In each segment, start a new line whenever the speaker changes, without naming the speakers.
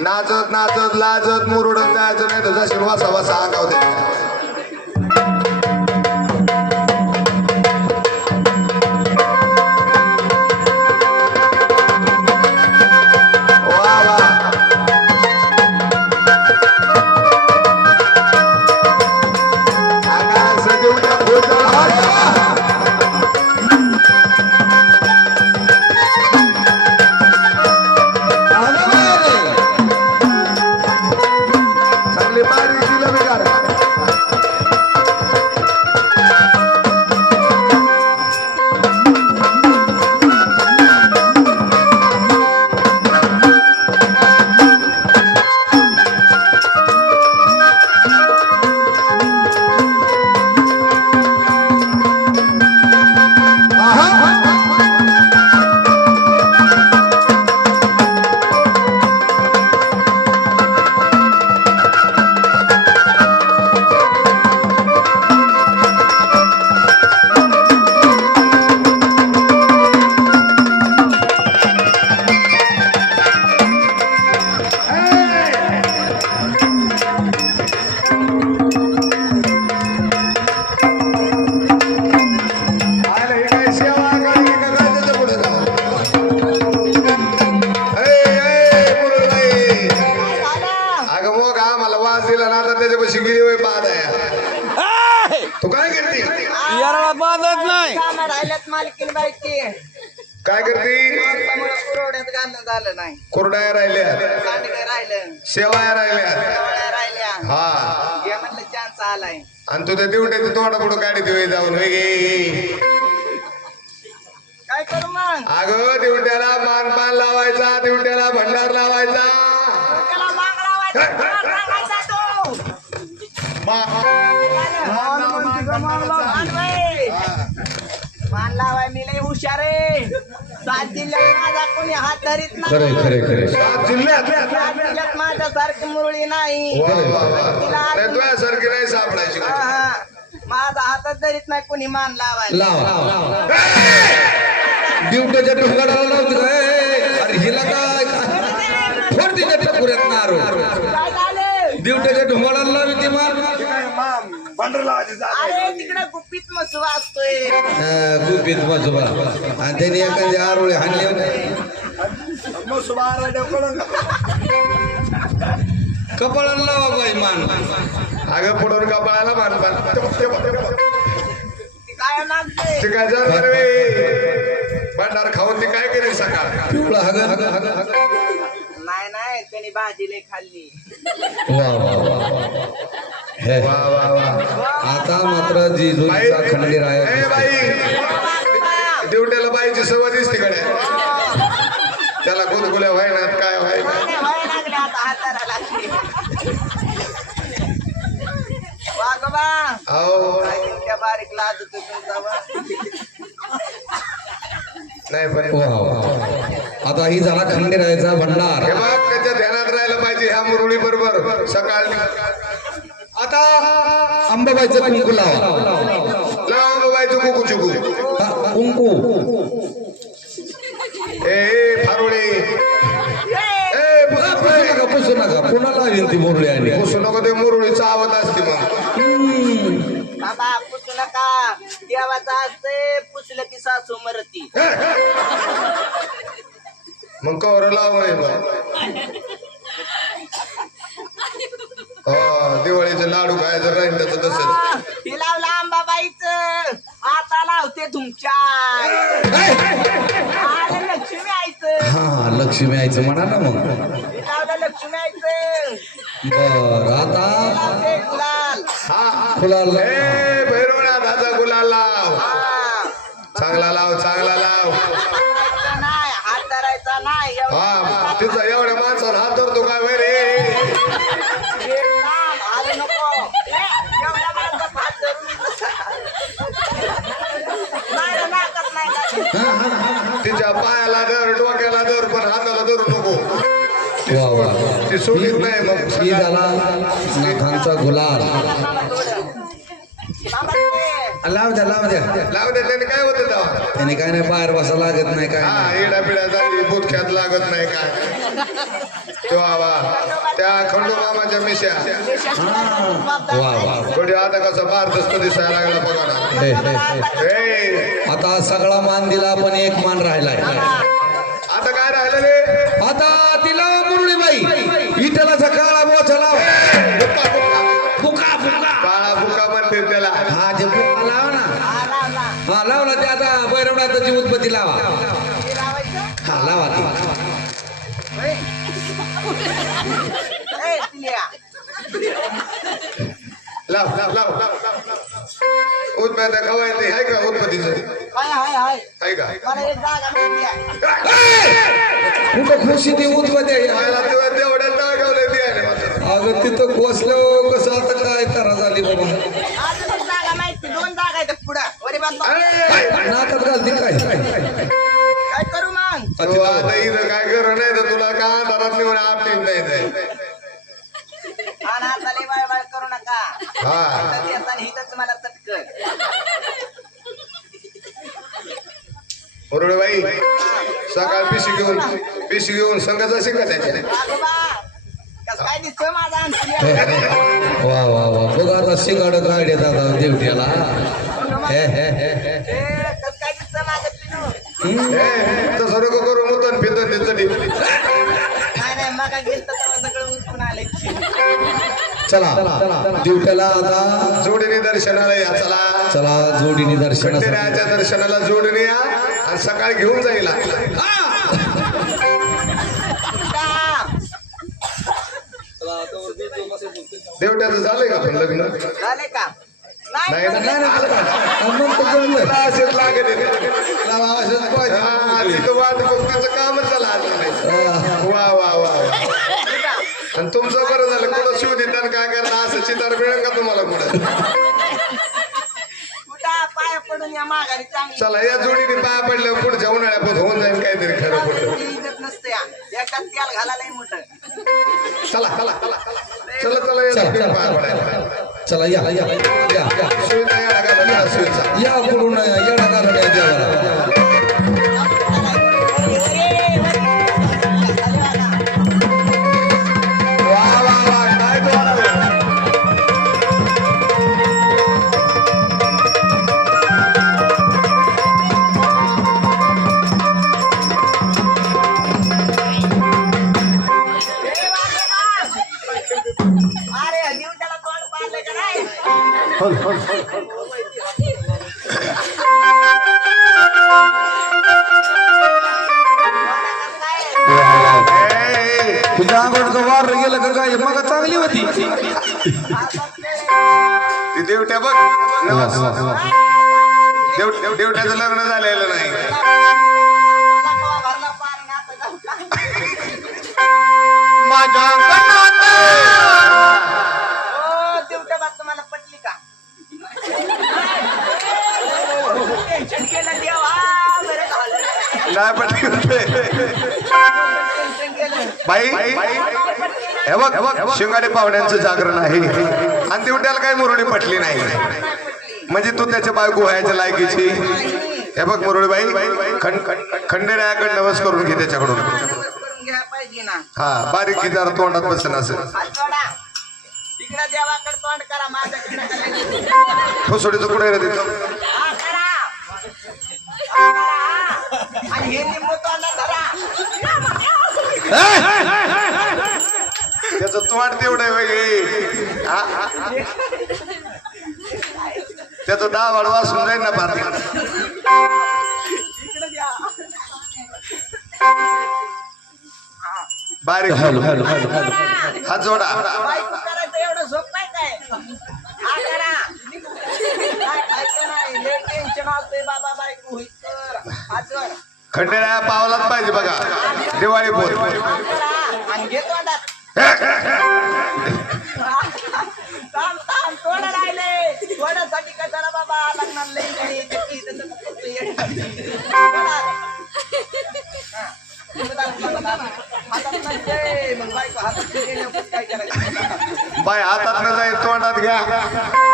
नाचत नाचत लाजत मुरडत जायचं नाही तुझा शिरवासा वासा गाव दे
बांधत नाही.
कामं राहिल्यात मालकीन बाईची.
काय करते?
घालणं झालं नाही.
कोरड्या राहिल्या.
सांडगं राहिलं.
शेवाया राहिल्या. हा.
हे म्हणलं चान्स आलाय.
आणि तू त्या दिवट्याची तोंडा पुढं काढी देऊ जाऊन. गे.
काय करू मग?
अगं दिवट्याला
आहे सात जिल्ह्यात माझा कोणी हात धरीत नाही.
खरे खरे
सात जिल्ह्यात
सात जिल्ह्यात माझ्यासारखी मुरळी नाही.
वा, वा, वा. नाही तुझ्यासारखी नाही सापडायची
हा, हा. माझा हातच धरीत नाही कोणी मान लावायला.
लावा दिवट्याच्या लावते अरे हिला काय? नारो
काय झालं?
दिवट्याच्या
अरे तिकडे गुपित मसुवा असतोय.
गुपित मजोबा आणि त्याने एखादी आरोळी हाणली कपाळाला लावा बाई मान.
अगं पुढून कपाळाला मानपान
ती काय
ते काय रे भंडार खाऊन ते काय करेल सकाळ?
पिवळा हग
भाजी लय खाल्ली.
वा वा वा हे.
वा वा वा.
आता मात्र जिजूचा खंडीर
ए
आहे
बाई दिवट्याला बाईची सवय दिसते कडे त्याला गुदगुल्या व्हायनात काय व्हायना
नाही, व्हायला लागले आता हाताला लागली. वागोबा
अहो
काय बारीक लाज होतो तुमचा वा.
नाही पण
वा वा आता ही झाला खंडीरायाचा
हे
भंडार
बघ त्याच्या ध्यानात राहिलं पाहिजे ह्या मुरळी बरोबर सकाळ.
आता अंबाबाईचं कुंकू लावा.
लाव बाबायचं कुकू चुकू.
हा, कुंकू.
ए ए, फारुळे. ए
पुसू नका. पुसू नका पुन्हा लावीन ती मुरळी आणि?
पुसू नको ते मुरळी चावत असते मग
बाबा पुसू नका. देवाचा असते पुसलं की सासू मरती.
मग कवर लाव म्हणे मग हा दिवाळीचे लाडू खायचं राहील त्याचं तसं
ती लावला आंबाबाईच आता लावते तुमच्या. आलं लक्ष्मी आईचं.
हा लक्ष्मी आईचं म्हणा ना मग.
ती लावलं लक्ष्मी आईचं.
बर आता
लावते गुलाल.
हा हा.
फुलाला
ए भैरवण्या दादा गुलाल लाव
हा.
चांगला लाव चांगला लाव
हात नाही हात धरायचा नाही
हा तिचा एवढ्या माणसाला हात धरतो काय वय रे
एक काम, आलं नको ए, एवढ्या माणसात हात धरून नाही रे, नाकात नाही का?
तिच्या पायाला धर डोक्याला धर पण हाताला धरू नको
वा वा वा.
ती सोडीत नाही मग
झाला नाथांचा गुलाल.
ते,
लाव द्या लाव द्या.
लावू दे त्याने काय होतं तेव्हा?
त्याने काय नाही बाहेर बसा लागत नाही काय
हा
नाही.
इडा पिढ्या झाली बुटख्यात लागत नाही काय तेव्हा वा त्या खंडू मामाच्या मिश्या
वा वा.
थोडी आता कसं भारदस्त दिसायला लागला बघा ना.
हे, हे, हे. आता सगळा मान दिला पण एक मान राहिलाय.
आता काय राहिलं रे?
आता तिला लाव लाव लाव
उत्पत्ती खवाय ते. आहे का उत्पत्तीचं आहे का?
कुठं खुशी ती उत्पत्ती
तेवढ्या दाखवले ते आहे.
अगं तिथं कोसलं कसं आता काय तरा झाली बाबा?
दोन जागा आहेत पुढं.
नाकात घालते काय
काय करू मग?
आता इथं काय करू नाही तर तुला का अंधारात निवड आपली नाही ते.
आणि आता लय बाय बाय करू नका
हा.
मला चटकन
बरोबर बाई सकाळ पिशी घेऊन पिशी घेऊन संघाचा शिका त्याच्या
आजोबा कसं काय दिसतोय माझा अंशी
वा वा वा. बघ आता शिगाड काढे दादा देवट्याला हे हे हे हे.
कसं काय दिसतोय माझं
तसं नको करू मुतन फितन त्याचं
नाही नाही मग गेलं तेव्हा सगळं उचकून आले.
चला. देवट्याला आता
जोडीने दर्शनाला या चला.
चला जोडीने दर्शनासाठी.
खंडेरायाच्या दर्शनाला जोडीने या आणि सकाळी घेऊन जाईल. देवट्याचं झालंय का पण लग्न?
झाले का?
नाही असेच. हा, तिथं वाट बघण्याचं कामच झालं आज म्हणायचं. वा वा वा वा. आणि तुमचं बरं झालं कुठं शिव देताना काय करता असं चितार मिळेल का तुम्हाला कुठं
कुठं पाया पडून या माघारी चांगली.
चला या जोडीने पाया पडल्यावर पुढच्या उन्हाळ्यात होऊन जाईल काहीतरी खरं चला चला चला चला. चला या. पाया पडायला.
चला या या या या.
या या
पुढून देवाला तुझ्या अंगावर वार गेलं का काय? मग चांगली होती.
ती देवट्या बघ. नवस. देव- देव- देवट्याचं लग्न झालेलं नाही? माझ्या
काय
नाही पटली
टेन्शन
बाई हे बघ हे शिंगाडे पाहुण्यांचं जागरण आहे. आणि देवट्याला काही मुरळी पटली नाही. म्हणजे तू त्याच्या बायको व्हायच्या लायकीची. हे बघ मुरळी बाई खंड खंडेरायाकडे नवस करून घे त्याच्याकडून.
करून घ्या
हा बारीक गिटार तोंडात बसन असं.
हात जोडा तिकडे
ठोसोडीचं कुठे रे तिथं
आणि हे लिंबू तोंडात धरा
त्याचं तोंड तेवढं आहे वेगळी. हा, हा. त्याचं डाव वाढवा जाईल ना पार बारीक
हॅलो हॅलो हॅलो
हात जोडा
बायको करायचं एवढं झोप नाही काय हा करा काय खायचं नाही लय टेन्शन असते बाबा बायको होईल तर हात जोड.
खंडेराया पावलाच पाहिजे बघा दिवाळी बोल
हा करा. आणि घेतो आता थांब थांब तोंड राहिले तोंडासाठी काय जरा बाबा लग्नाला लई घाई येते की तसं नको करू येड्यासाठी. तोंडात. हा. हातात नसते, खंडेराया पावलाच पाहिजे बघा. दिवाळी बोल.
बाय हातात न जाईल तोंडात घ्या.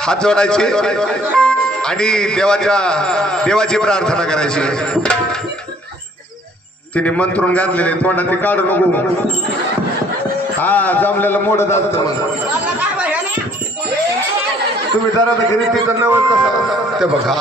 हात जोडायचे. आणि देवाच्या देवाची प्रार्थना करायची. तिने मंत्रून घातलेले तोंडात ते काढू नको. हा जमलेलं मोडत असतं तुम्ही जरा घरी तिथं नवल तसं ते बघ खा